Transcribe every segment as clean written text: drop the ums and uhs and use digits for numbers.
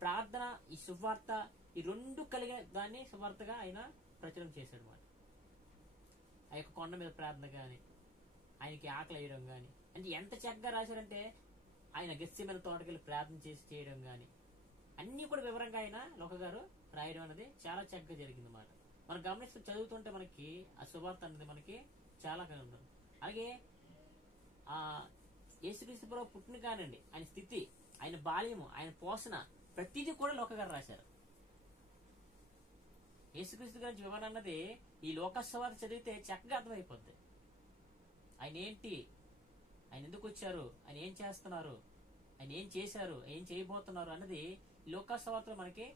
ప్రార్థన, ఈ సువార్త, ఈ రెండు కలిగే దాన్ని సువార్తగా ఆయన ప్రచురం చేశాడు అన్నమాట. ఆ యొక్క కొండ మీద ప్రార్థన గాని, ఆయనకి ఆకలి వేయడం గాని, అంటే ఎంత చక్కగా రాశారంటే ఆయన గెత్సేమనే తోటకెళ్ళి ప్రార్థన చేసి చేయడం గాని, అన్ని కూడా వివరంగా ఆయన లోక గారు రాయడం అనేది చాలా చక్కగా జరిగింది అన్నమాట. మనం గమనిస్తూ చదువుతుంటే మనకి ఆ సువార్త అనేది మనకి చాలా కనబడుతుంది. అలాగే ఆ యేసుక్రీస్తు ప్రభు పుట్టిన కానండి, ఆయన స్థితి, ఆయన బాల్యము, ఆయన పోషణ, ప్రతిదీ కూడా లోక గారు రాశారు. యేసుక్రీస్తు గురించి వివరణ అన్నది ఈ లోకస్వార్త చదివితే చక్కగా అర్థమైపోద్ది. ఆయన ఏంటి, ఆయన ఎందుకు వచ్చారు, ఆయన ఏం చేస్తున్నారు, ఆయన ఏం చేశారు, ఏం చేయబోతున్నారు అన్నది లోకస్వార్తలో మనకి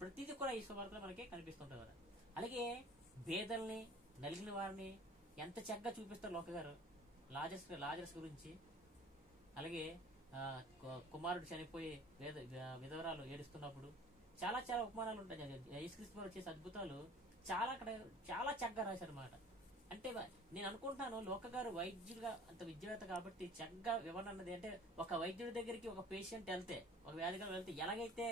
ప్రతిదీ కూడా ఈ సువార్తలో మనకి కనిపిస్తుంటారు. అలాగే పేదల్ని, నలిగిన వారిని ఎంత చక్కగా చూపిస్తారు లోక గారు. లాజరస్ గురించి, అలాగే కుమారుడు చనిపోయి విధవరాలు ఏడుస్తున్నప్పుడు చాలా చాలా ఉపమానాలు ఉంటాయి. యేసుక్రీస్తు చేసే అద్భుతాలు చాలా చక్కగా రాశారు అన్నమాట. అంటే నేను అనుకుంటాను లోక గారు వైద్యుడిగా అంత విద్యావేత్త కాబట్టి చక్కగా వివరణ అన్నది, అంటే ఒక వైద్యుడి దగ్గరికి ఒక పేషెంట్ వెళ్తే, ఒక వ్యాధిగా వెళ్తే ఎలాగైతే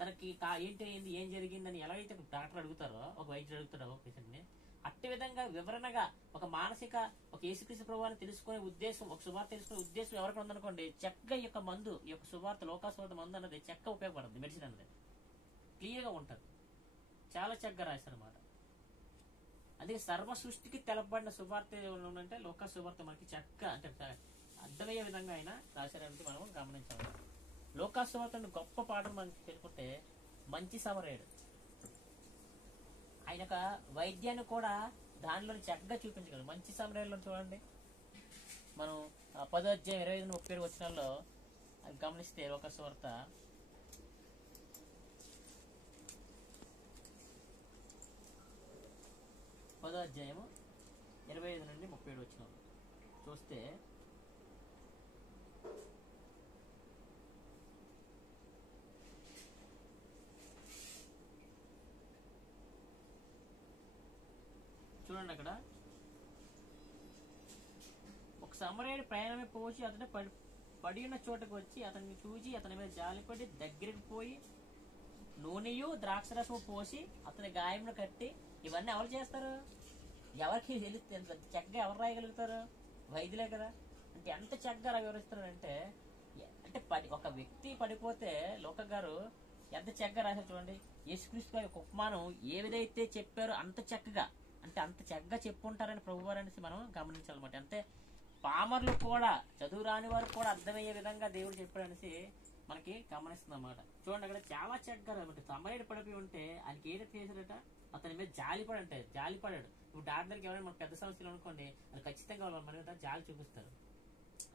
తనకి ఏంటి అయింది, ఏం జరిగిందని ఎలాగైతే డాక్టర్ అడుగుతారో, ఒక వైద్యుడు అడుగుతారో పేషెంట్ ని, అట్టి విధంగా వివరణగా ఒక మానసిక, ఒక యేసుక్రీస్తు ప్రభువుని తెలుసుకునే ఉద్దేశం, ఒక సువార్త తెలుసుకునే ఉద్దేశం ఎవరికి ఉందనుకోండి, చక్కగా ఈ యొక్క మందు, ఈ యొక్క సువార్త, లోకాసువార్త మందు అన్నది చక్కగా ఉపయోగపడుతుంది. మెడిసిన్ అన్నది క్లియర్ గా ఉంటది, చాలా చక్కగా రాశారన్నమాట. అందుకే సర్వ సృష్టికి తెలపబడిన సువార్త అంటే లోక సువార్త మనకి చక్కగా, అంటే అర్థమయ్యే విధంగా ఆయన రాశారనేది మనం గమనించాలి. లోకా సువార్త గొప్ప పాఠం మనకి తెలుసుకుంటే మంచి సమరయుడు, ఆయన వైద్యాన్ని కూడా దానిలో చక్కగా చూపించగలరు. మంచి సమరయుల్లో చూడండి, మనం 10వ అధ్యాయం 25-37 వచనాల్లో గమనిస్తే లోకా సువార్త 10వ అధ్యాయము 25-37 వచనాలు చూస్తే, చూడండి అక్కడ, ఒక సమరయుడు ప్రయాణమే పోచి అతను పడి ఉన్న చోటకు వచ్చి అతన్ని చూచి అతని మీద జాలిపడి దగ్గరికి పోయి నూనెయు ద్రాక్షరసము పోసి అతని గాయంలో కట్టి. ఇవన్నీ ఎవరు చేస్తారు, ఎవరికి చక్కగా ఎవరు రాయగలుగుతారు, వైద్యులే కదా. అంటే ఎంత చక్కగా వివరిస్తున్నారంటే, అంటే ఒక వ్యక్తి పడిపోతే లోక గారు ఎంత చక్కగా రాశారు చూడండి. యేసుక్రీస్తు గారి ఉపమానం ఏ విధైతే చెప్పారో అంత చక్కగా, అంటే అంత చక్కగా చెప్పుంటారని ప్రభువారు అనేసి మనం గమనించాలన్నమాట. అంటే పామర్లు కూడా, చదువు రాని వారు కూడా అర్థమయ్యే విధంగా దేవుడు చెప్పాడనేసి మనకి గమనిస్తుంది అన్నమాట. చూడండి అక్కడ చాలా చక్కగా, సమరయుడు పడిపోయి ఉంటే ఆయనకి ఏదైతే చేశాడట, అతని మీద జాలిపడాడు. ఇప్పుడు డాక్టర్కి ఎవరైనా మన పెద్ద సమస్యలు అనుకోండి, అది ఖచ్చితంగా వాళ్ళు మన మీద జాలి చూపిస్తారు.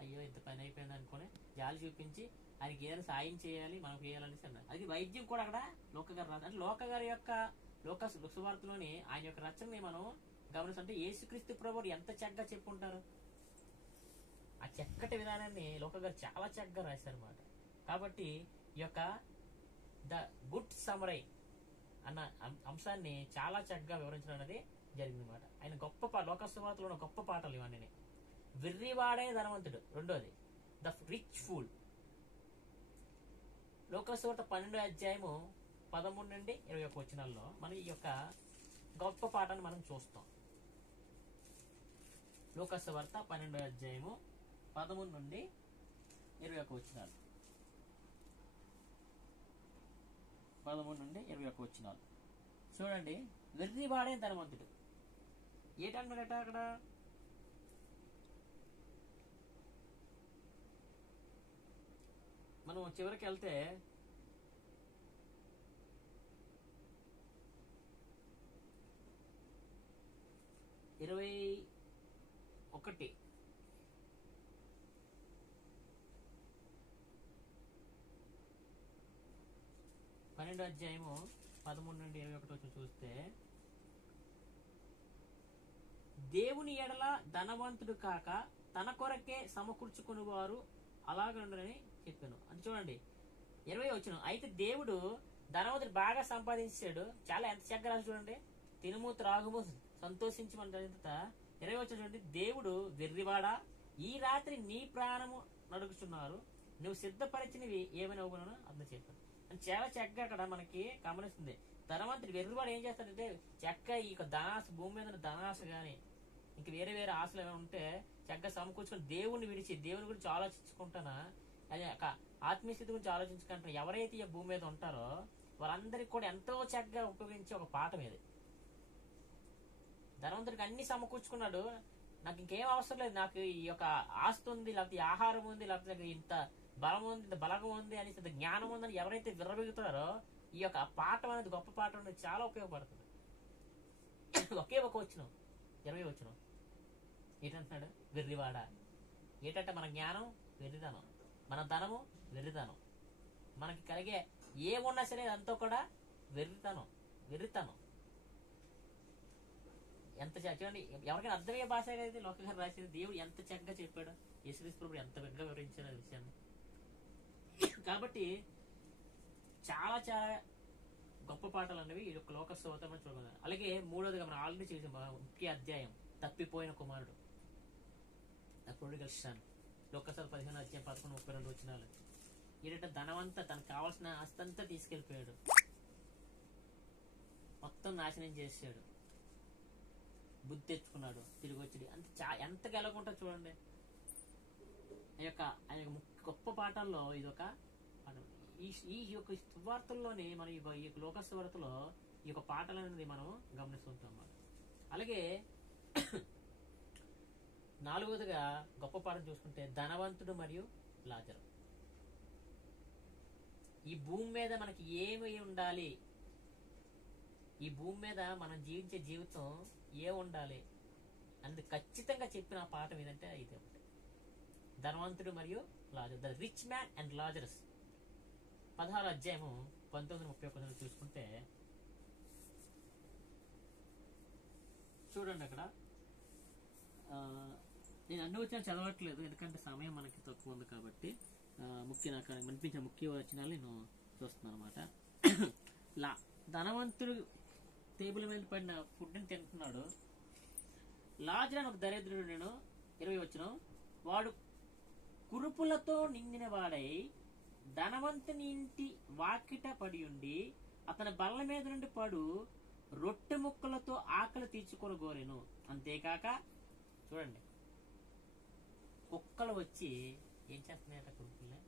అయ్యో ఇంత పని అయిపోయింది అనుకుని జాలి చూపించి ఆయనకి ఏదైనా సాయం చేయాలి, మనం చేయాలనేసి అన్నారు. అది వైద్యం కూడా అక్కడ లోక గారు రాదు. అంటే లోక గారి యొక్క లోక సువార్తలోని ఆయన యొక్క రచనని మనం గమనిస్తుంటే యేసుక్రీస్తు ప్రభువు ఎంత చక్కగా చెప్పుంటారు. ఆ చక్కటి విధానాన్ని లోక గారు చాలా చక్కగా రాశారు అన్నమాట. కాబట్టి ఈ యొక్క ద గుడ్ సమరై అన్న అంశాన్ని చాలా చక్కగా వివరించడం అనేది జరిగింది అనమాట. ఆయన గొప్ప లోక సువార్తలో గొప్ప పాటలు ఇవన్నీ. వెర్రివాడే ధనవంతుడు, రెండోది ద రిచ్ ఫూల్. లోక సువార్త 12వ అధ్యాయము 13-21 వచనాల్లో మనం ఈ యొక్క గొప్ప పాఠాన్ని మనం చూస్తాం. లోక సువార్త 12వ అధ్యాయము 13-21 వచనాలు. 13-21 వచనాలు చూడండి. వెర్రివాడే ధనవంతుడు ఏటన్నాడట అక్కడ, మనం చివరికి వెళ్తే 21 12వ అధ్యాయము 13-21 చూస్తే, దేవుని ఎడల ధనవంతుడు కాక తన కొరకే సమకూర్చుకుని వారు అలాగని చెప్పాను. అది చూడండి 20 వచనం. అయితే దేవుడు ధనవంతుడు బాగా సంపాదించాడు, చాలా ఎంత చక్కగా చూడండి, తినుము త్రాగుము సంతోషించమని 20 వచనం చూడండి. దేవుడు వెర్రివాడా, ఈ రాత్రి నీ ప్రాణము నడుగుచున్నారు, నువ్వు సిద్ధపరిచినవి ఏమైనా అవ్వను అర్థం చెప్పాను. అని చాలా చక్కగా అక్కడ మనకి గమనిస్తుంది. ధనవంతుడు వెర్రివాడు ఏం చేస్తాడంటే చెక్క ఈ ధనాశ, భూమి మీద ఉన్న ధనాశ గాని ఇంక వేరే వేరే ఆశలు ఏమైనా ఉంటే చక్కగా సమకూర్చుకొని దేవుణ్ణి విడిచి దేవుని గురించి ఆలోచించుకుంటానా, అదే ఆత్మీయ స్థితి గురించి ఆలోచించుకుంటున్నా ఎవరైతే ఈ భూమి మీద ఉంటారో వాళ్ళందరికీ కూడా ఎంతో చక్కగా ఉపయోగించే ఒక పాఠం ఇది. ధనవంతుడికి అన్ని సమకూర్చుకున్నాడు, నాకు ఇంకేం అవసరం లేదు, నాకు ఈ యొక్క ఆస్తి ఉంది, లేకపోతే ఈ ఆహారం ఉంది, లేకపోతే ఇంత బలం ఉంది, ఇంత బలగం ఉంది అని, ఇంత జ్ఞానం ఉందని ఎవరైతే విర్రబీగుతారో ఈ యొక్క పాఠం అనేది, గొప్ప పాఠం అనేది చాలా ఉపయోగపడుతుంది. ఒకే ఒక వచనం 20 వచనం ఏంటంటున్నాడు? వెర్రివాడ. ఏంటంటే మన జ్ఞానం వెర్రితనం, మన ధనము వెర్రితనం, మనకి కలిగే ఏమున్నా సరే అంతా కూడా వెర్రితనం. ఎంత చూడండి, ఎవరికైనా అర్థమయ్యే భాష అనేది లోక గారు రాసింది. దేవుడు ఎంత చక్కగా చెప్పాడు, యేసుక్రీస్తు ప్రభువు ఎంత చక్కగా వివరించాడు ఆ విషయాన్ని. కాబట్టి చాలా చాలా గొప్ప పాటలు అనేవి ఈ యొక్క లోక స్తోత్రం చూడగలం. అలాగే మూడోదిగా మనం ఆల్రెడీ చేసాం ముఖ్య అధ్యాయం, తప్పిపోయిన కుమారుడు, ప్రొడిగల్ సన్. లోకసభ 15 అధ్యాయం 11-32 వచనాలు. ఏంటంటే ధనవంతా తనకు కావాల్సిన ఆస్తి అంతా తీసుకెళ్లిపోయాడు, మొత్తం నాశనం చేసాడు, బుద్ధి తెచ్చుకున్నాడు, తిరిగి వచ్చి అంత ఎంత గెలకుంటా చూడండి. ఆయన యొక్క గొప్ప పాఠాల్లో ఇదొక పాఠం. ఈ యొక్క సువార్తల్లోనే మనం ఈ లోక సువార్తలో ఈ యొక్క పాటలు అనేది మనం గమనిస్తుంటాం అన్నమాట. అలాగే 4వదిగా గొప్ప పాఠం చూసుకుంటే ధనవంతుడు మరియు లాజరు. ఈ భూమి మీద మనకి ఏమి ఉండాలి, ఈ భూమి మీద మనం జీవించే జీవితం ఏ ఉండాలి అనేది ఖచ్చితంగా చెప్పిన పాఠం ఏదంటే ఇది ఒకటి, ధనవంతుడు మరియు లాజరు. The rich man and Lazarus. 16 అధ్యాయము 19-31 చూసుకుంటే చూడండి. అక్కడ నేను అన్ని వచనాలు చదవట్లేదు ఎందుకంటే సమయం మనకి తక్కువ ఉంది కాబట్టి, నాకు అనిపించిన ముఖ్య వచనాలు నేను చూస్తున్నాను అనమాట. ధనవంతుడు టేబుల్ మీద పడిన ఫుడ్ ని తింటున్నాడు. లాజరు అని ఒక దరిద్రుడు, నేను 20 వచనం, వాడు కురుపులతో నిండిన వాడై ధనవంతుని ఇంటి వాకిట పడి ఉండి అతని బల్ల మీద నుండి పడు రొట్టె ముక్కలతో ఆకలి తీర్చుకొని గోరెను. అంతేకాక చూడండి, కుక్కలు వచ్చి ఏం చేస్తున్నాయట, కురుపులే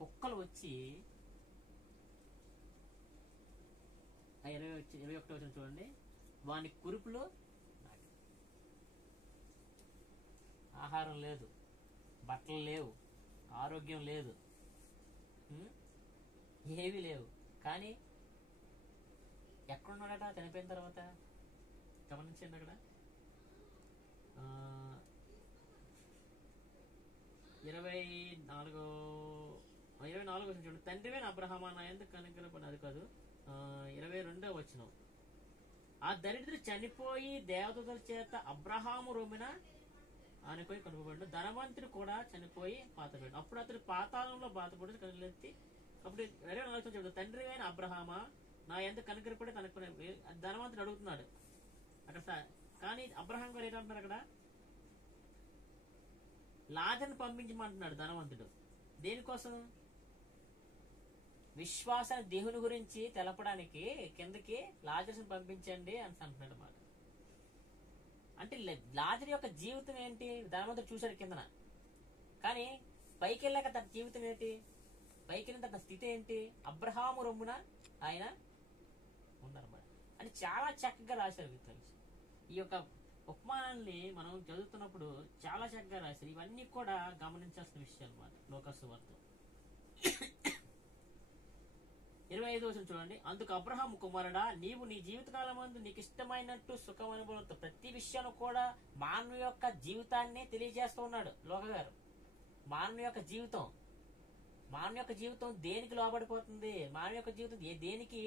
కుక్కలు వచ్చి 21 వచనం చూడండి, వాని కురుపులు, ఆహారం లేదు, బట్టలు లేవు, ఆరోగ్యం లేదు, ఏవి లేవు, కానీ ఎక్కడున్నాడట చనిపోయిన తర్వాత? గమనించండి అక్కడ 24 చూడండి, తండ్రివైన అబ్రహామా నా యందు కనికరపడి, అది కాదు 22వ వచనం, ఆ దరిద్రుడు చనిపోయి దేవదూతల చేత అబ్రహాము రొమ్మిన ఆనుకొని కనుగొబడి, ధనవంతుడు కూడా చనిపోయి పాతబడి, అప్పుడు అతడు పాతాళంలో బాధపడి కనులెత్తి, అప్పుడు 24వ వచనం చెబుతాడు, తండ్రి అయిన అబ్రహామా నా యందు కనికరపడి తనకు. ధనవంతుడు అడుగుతున్నాడు అక్కడ, కానీ అబ్రహాం గారు ఏంటంటున్నారు అక్కడ, లాజరును పంపించమంటున్నాడు ధనవంతుడు. దేనికోసం? విశ్వాసాన్ని దేవుని గురించి తెలపడానికి కిందకి లాజరును పంపించండి అని అంటున్నాడు అన్నమాట. అంటే లాజరు యొక్క జీవితం ఏంటి? ధనవంతుడు చూశాడు కిందన, కానీ పైకి వెళ్ళాక తన జీవితం ఏంటి? పైకి వెళ్ళిన తన స్థితి ఏంటి? అబ్రహాము రొమ్మున ఆయన ఉన్నారన్నమాట అని చాలా చక్కగా రాశారు. ఈ యొక్క ఉపమానాన్ని మనం చదువుతున్నప్పుడు చాలా చక్కగా రాశారు. ఇవన్నీ కూడా గమనించాల్సిన విషయాలు అన్నమాట. లోకసు వార్త 25వ వచనం చూడండి, అందుకు అబ్రహాము, కుమారుడా, నీవు నీ జీవితకాలం మందు నీకు ఇష్టమైనట్టు సుఖం అనుభవంతో ప్రతి విషయాన్ని కూడా మానవ యొక్క జీవితాన్ని తెలియజేస్తూ ఉన్నాడు లోక గారు. మానవ యొక్క జీవితం దేనికి లోబడిపోతుంది, మానవ యొక్క జీవితం దేనికి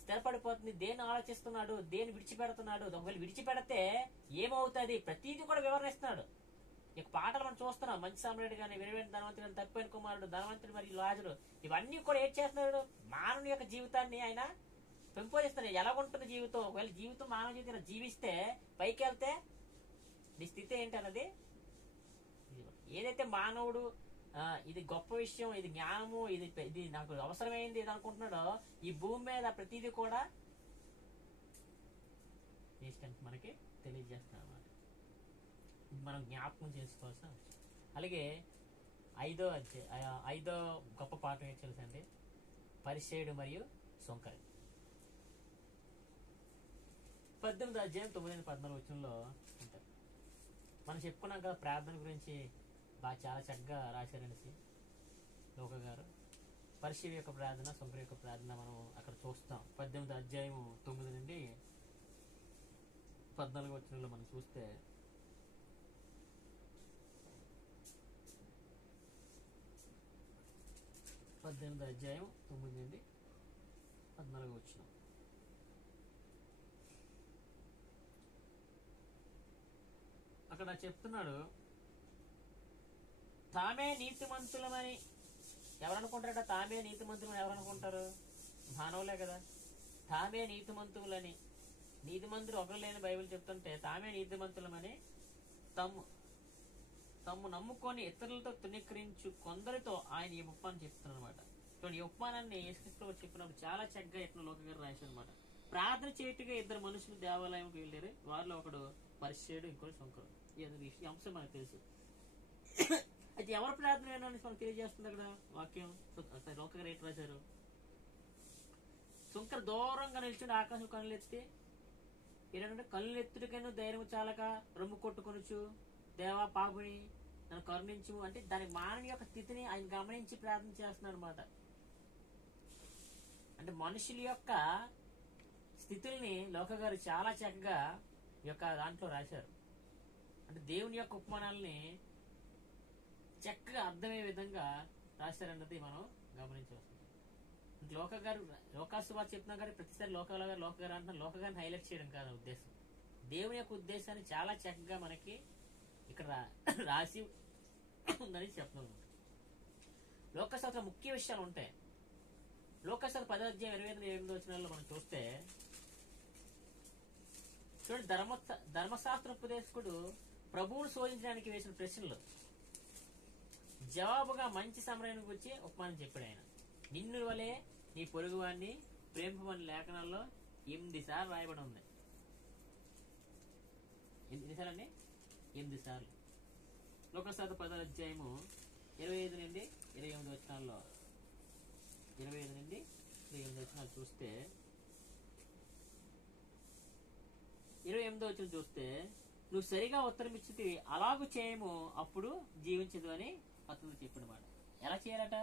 స్థిరపడిపోతుంది, దేన్ని ఆలోచిస్తున్నాడు, దేన్ని విడిచిపెడుతున్నాడు, ఒకవేళ విడిచిపెడితే ఏమవుతుంది, ప్రతిదీ కూడా వివరణిస్తున్నాడు. ఇక పాటలు మనం చూస్తున్నాం, మంచి సామ్రాడు గాని, విలువైన ధనవంతుడు గాని, తప్పిపోయిన కుమారుడు, ధనవంతుడు మరియు లాజరు, ఇవన్నీ కూడా ఏం చేస్తున్నాడు? మానవుని యొక్క జీవితాన్ని ఆయన పెంపొందిస్తున్నాడు. ఎలాగుంటుంది జీవితం? ఒకవేళ జీవితం మానవ జీవితం జీవిస్తే పైకి వెళ్తే నీ స్థితి ఏంటి అన్నది, ఏదైతే మానవుడు ఇది గొప్ప విషయం, ఇది జ్ఞానము, ఇది నాకు అవసరమైంది ఇది అనుకుంటున్నాడో ఈ భూమి మీద ప్రతిదీ కూడా మనకి తెలియజేస్తున్నాడు అన్నమాట. ఇది మనం జ్ఞాపకం చేసుకోవాల్సిన అవసరం. అలాగే ఐదో గొప్ప పాఠం ఏంటి తెలుసండి? పరిసేయుడు మరియు సొంకరి. 18వ అధ్యాయం 9-14 వచనంలో ఉంటారు. మనం చెప్పుకున్నాం కదా ప్రార్థన గురించి చాలా చక్కగా రాశారనేసి లోక గారు. పరిశీలి యొక్క ప్రార్థన, సొంకరి యొక్క ప్రార్థన మనం అక్కడ చూస్తాం. 18వ అధ్యాయం 9-14 వచనంలో మనం చూస్తే, అధ్యాయం 9-14 వచనం. అక్కడ చెప్తున్నాడు, తామే నీతిమంతులమని ఎవరనుకుంటారట? తామే నీతిమంతులని ఎవరనుకుంటారు? మానవులే కదా. తామే నీతిమంతులని, నీతిమంతులు ఒకరు లేని బైబిల్ చెప్తుంటే తామే నీతిమంతులమని తమ్ము నమ్ముకొని ఇతరులతో తునీకరించు కొందరితో ఆయన ఈ ఉపమానం చెప్తున్నారు అనమాట. చూడండి, ఈ ఉపమానాన్ని యేసుక్రీస్తు చెప్పినప్పుడు చాలా చక్కగా ఎట్లా లోక గారు రాశారు అనమాట. ప్రార్థన చేయటగా 2 మనుషులు దేవాలయంకి వెళ్ళారు. వారిలో ఒకడు పరిసేయుడు, ఇంకోటి సొంకరు. ఈ అంశం మనకు తెలుసు. అయితే ఎవరు ప్రార్థన వినాలని మనకు తెలియజేస్తుంది అక్కడ వాక్యం. లోక గారు ఎట్లా రాశారు? సొంకరు దూరంగా నిల్చుని ఆకాశం కళ్ళెత్తి ఏంటంటే, కళ్ళెత్తుడికైనా ధైర్యం చాలక రొమ్ము కొట్టుకొనుచు, దేవా పాపుని నన్ను కరుణించు అంటే దాని మానవ యొక్క స్థితిని ఆయన గమనించి ప్రార్థన చేస్తున్నాడు అనమాట. అంటే మనుషుల యొక్క స్థితుల్ని లోక గారు చాలా చక్కగా ఈ యొక్క దాంట్లో రాశారు. అంటే దేవుని యొక్క ఉపమానాలని చక్కగా అర్థమయ్యే విధంగా రాశారన్నది మనం గమనించవచ్చు. లోక గారు లోకాసువార్త చెప్తున్నా కానీ ప్రతిసారి లోక గారు అంటున్నారు. లోక గారిని హైలైట్ చేయడం కాదు ఉద్దేశం. దేవుని యొక్క ఉద్దేశాన్ని చాలా చక్కగా మనకి ఇక్కడ రాసి ఉందని చెప్తున్నాను. లోకశాస్త్ర ముఖ్య విషయాలు ఉంటాయి. లోకశాస్త్ర 10వ అధ్యాయం 25-28 వచనాల్లో మనం చూస్తే, చూడండి, ధర్మశాస్త్ర ఉపదేశకుడు ప్రభువును శోధించడానికి వేసిన ప్రశ్నలు జవాబుగా మంచి సమరాన్ని గురించి ఉపమానం చెప్పాడు ఆయన. నిన్ను వలే నీ పొరుగు వాడిని ప్రేమింపమని లేఖనాల్లో 8 సార్లు రాయబడి ఉంది. ఎన్నిసార్లు? 8 సార్లు. లోకశాస్త్ర 10వ అధ్యాయము 25-28 వచనాల్లో 25-28 వచనాలు చూస్తే, 28వ వచనం చూస్తే, నువ్వు సరిగా ఉత్తరం ఇచ్చితే అలాగూ చేయము, అప్పుడు జీవించదు అని అతను చెప్పాడు మాట. ఎలా చేయాలట?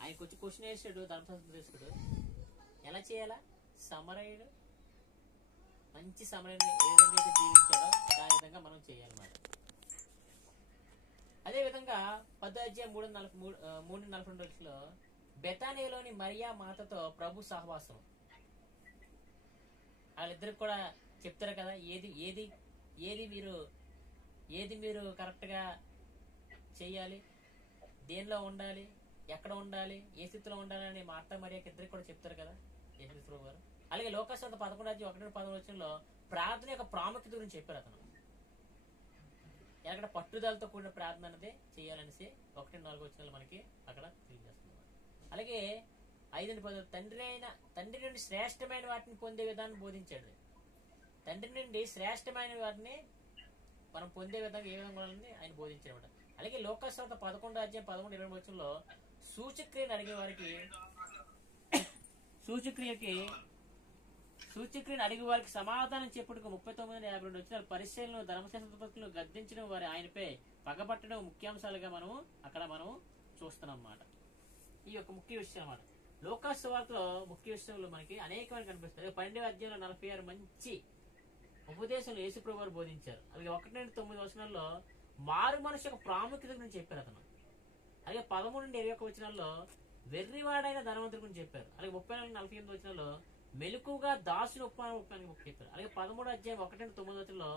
ఆయనకు వచ్చి క్వశ్చన్ వేసాడు ధర్మశాస్త్రుడు, ఎలా చేయాలా? సమరయుడు మంచి సమరయుడిని ఏ విధంగా అయితే జీవించాడో దాని విధంగా మనం చేయాలన్నమాట. అదే విధంగా 10వ అధ్యాయం 3-42 బెతానియాలోని మరియా మాతతో ప్రభు సహవాసం. వాళ్ళిద్దరికి కూడా చెప్తారు కదా, ఏది మీరు కరెక్ట్ గా చెయ్యాలి, దేనిలో ఉండాలి, ఎక్కడ ఉండాలి, ఏ స్థితిలో ఉండాలి అని మార్త మరియాకి ఇద్దరికి కూడా చెప్తారు కదా యేసుక్రీస్తు గారు. అలాగే లోకశాస్త్ర 11వ అధ్యాయం 1-10 వచనంలో ప్రార్థన యొక్క ప్రాముఖ్యత గురించి చెప్పారు అతను. ఎక్కడ పట్టుదలతో కూడిన ప్రార్థన అనేది చేయాలనేసి 1-4 వచనాలు మనకి అక్కడ తెలియజేస్తుంది. అలాగే 5-10 తండ్రి నుండి శ్రేష్టమైన వాటిని పొందే విధానం బోధించాడు. తండ్రి నుండి శ్రేష్టమైన వాటిని మనం పొందే విధంగా ఏ విధంగా ఉండాలని ఆయన బోధించాడు. అలాగే లోకశాస్త్ర 11వ అధ్యాయం 13-20 వచనంలో సూచక్రియను అడిగే వారికి సమాధానం చెప్పుటకు 39-52 వచనాలు పరిశీలన ధర్మశాస్త్ర గద్దించడం, వారి ఆయనపై పగబట్టడం ముఖ్యాంశాలుగా మనం చూస్తున్నాం అన్నమాట. ఈ యొక్క ముఖ్య విషయం అన్నమాట. లోకసువార్తలో ముఖ్య విషయంలో మనకి అనేకమైన కనిపిస్తుంది. 12వ అధ్యాయంలో 46 మంచి ఉపదేశాలు యేసుప్రభువు వారు బోధించారు. అలాగే 1-9 వచనాల్లో మారు మనిషి యొక్క ప్రాముఖ్యత గురించి చెప్పారు అతను. అలాగే 13-21 వచనాల్లో వెర్రివాడైన ధనవంతుడి గురించి చెప్పారు. అలాగే 34-48 వచనాల్లో మెలకుగా దాసుని ఉపమానం చెప్పారు. అలాగే 13వ అధ్యాయం 1-9 వచనంలో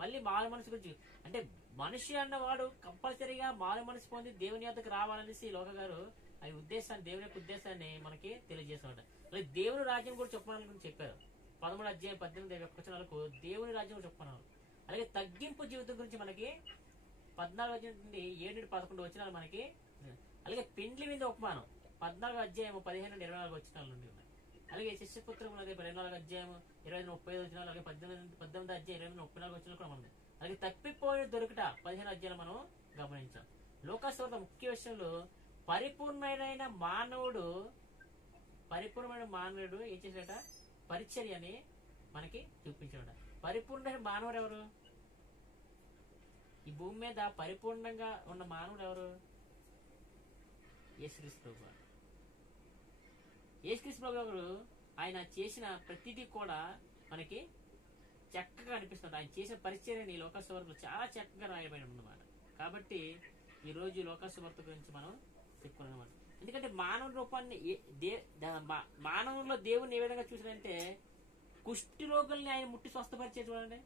మళ్ళీ మారు మనిషి గురించి, అంటే మనిషి అన్నవాడు కంపల్సరీగా మారు మనసు పొంది దేవుని యొద్దకు రావాలనేసి లోక గారు ఆయన ఉద్దేశాన్ని, దేవుని యొక్క ఉద్దేశాన్ని మనకి తెలియజేస్తాడు. అలాగే దేవుని రాజ్యం కూడా చెప్పాలని గురించి చెప్పారు. 13వ అధ్యాయం 18-21 వచనాలకు దేవుని రాజ్యం చెప్పన్నారు. అలాగే తగ్గింపు జీవితం గురించి మనకి 14 అధ్యాయం నుండి 7 నుండి 11 వచనాలు మనకి. అలాగే పెండ్లి మీద ఉపమానం 14 అధ్యాయం 15 నుండి 24 వచనాల నుండి ఉన్నాయి. అలాగే శిష్యపుత్రం 14 అధ్యాయం 25-35 వచనాలు, అలాగే 18 అధ్యాయం 20-34 వచనాలు కూడా ఉంది. అలాగే తప్పిపోయిన దొరుకుట 15 అధ్యాయులు మనం గమనించాం. లోకాసువార్త ముఖ్య విషయంలో పరిపూర్ణమైన మానవుడు ఏం చేశాట? పరిచర్యని మనకి చూపించాడు. పరిపూర్ణమైన మానవుడు ఎవరు? ఈ భూమి మీద పరిపూర్ణంగా ఉన్న మానవుడు ఎవరు? యేసుక్రీస్తు ప్రభువు. యేసుక్రీస్తు ప్రభువు ఆయన చేసిన ప్రతిదీ కూడా మనకి చక్కగా అనిపిస్తుంది. ఆయన చేసిన పరిచర్యని లోకాసువార్తలో చాలా చక్కగా రాయబడి ఉందన్నమాట. కాబట్టి ఈ రోజు లోకాసువార్త గురించి మనం చెప్పుకున్నాం. ఎందుకంటే మానవ రూపాన్ని మానవుల్లో దేవుని ఏ విధంగా చూసాడంటే కుష్టి రోగుల్ని ఆయన ముట్టి స్వస్థపరిచే. చూడండి,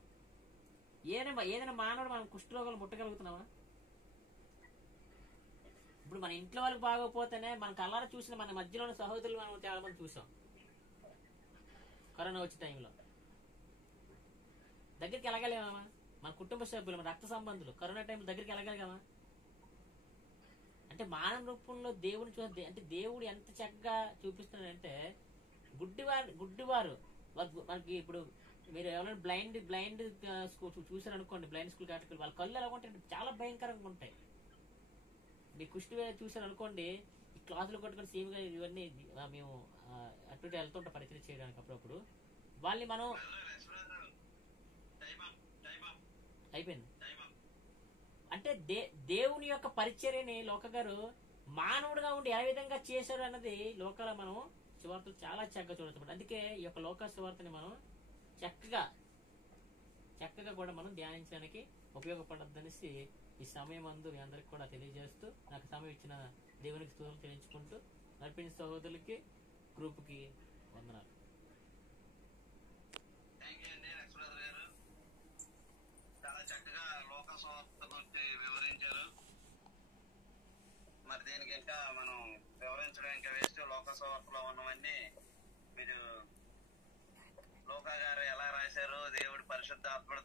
ఏదైనా మానవుడు మనం కుష్టి రోగులు ముట్టగలుగుతున్నామా? ఇప్పుడు మన ఇంట్లో వాళ్ళకి బాగోపోతేనే మన కళ్ళారా చూసిన మన మధ్యలోని సహోదరులు మనం చాలా మంది చూసాం. కరోనా వచ్చే టైంలో దగ్గరికి వెళ్ళగలిగామా? మన కుటుంబ సభ్యులు, మన రక్త సంబంధులు కరోనా టైంలో దగ్గరికి వెళ్ళగలిగామా? అంటే మానవ రూపంలో దేవుని అంటే దేవుడు ఎంత చక్కగా చూపిస్తున్నాడంటే గుడ్డివారు మనకి ఇప్పుడు మీరు ఎవరైనా బ్లైండ్ స్కూల్ చూసారనుకోండి, బ్లైండ్ స్కూల్ కాటుకలు వాళ్ళ కళ్ళు ఎలా ఉంటాయి? చాలా భయంకరంగా ఉంటాయి. మీరు కుష్టి చూసారనుకోండి, ఈ క్లాసులు కొట్టుకొని సీమ్గా ఇవన్నీ మేము అటు వెళ్తుంటాం పరిచయం చేయడానికి. అప్పుడప్పుడు వాళ్ళని మనం అయిపోయింది అంటే దేవుని యొక్క పరిచర్యని లోక గారు మానవుడిగా ఉండి ఏ విధంగా చేశారు అన్నది లోకాల మనం సువార్తలు చాలా చక్కగా చూడవచ్చు. అందుకే ఈ యొక్క లోక సువార్తని మనం చక్కగా కూడా మనం ధ్యానించడానికి ఉపయోగపడద్దనేసి ఈ సమయం అందు మీ అందరికి కూడా తెలియజేస్తూ, నాకు సమయం ఇచ్చిన దేవునికి స్తుతులు చెల్లించుకుంటూ నడిపించిన సహోదరులకి గ్రూప్కి వందనాలు. చాలా చక్కగా లోక సువార్త గురించి వివరించారు. మరి దీనికి ఇంకా మనం వివరించడం ఇంకా వేస్ట్. లోక సువార్తలో ఉన్నవన్నీ మీరు లోకా గారు ఎలా రాశారు, దేవుడి పరిశుద్ధాత్మతో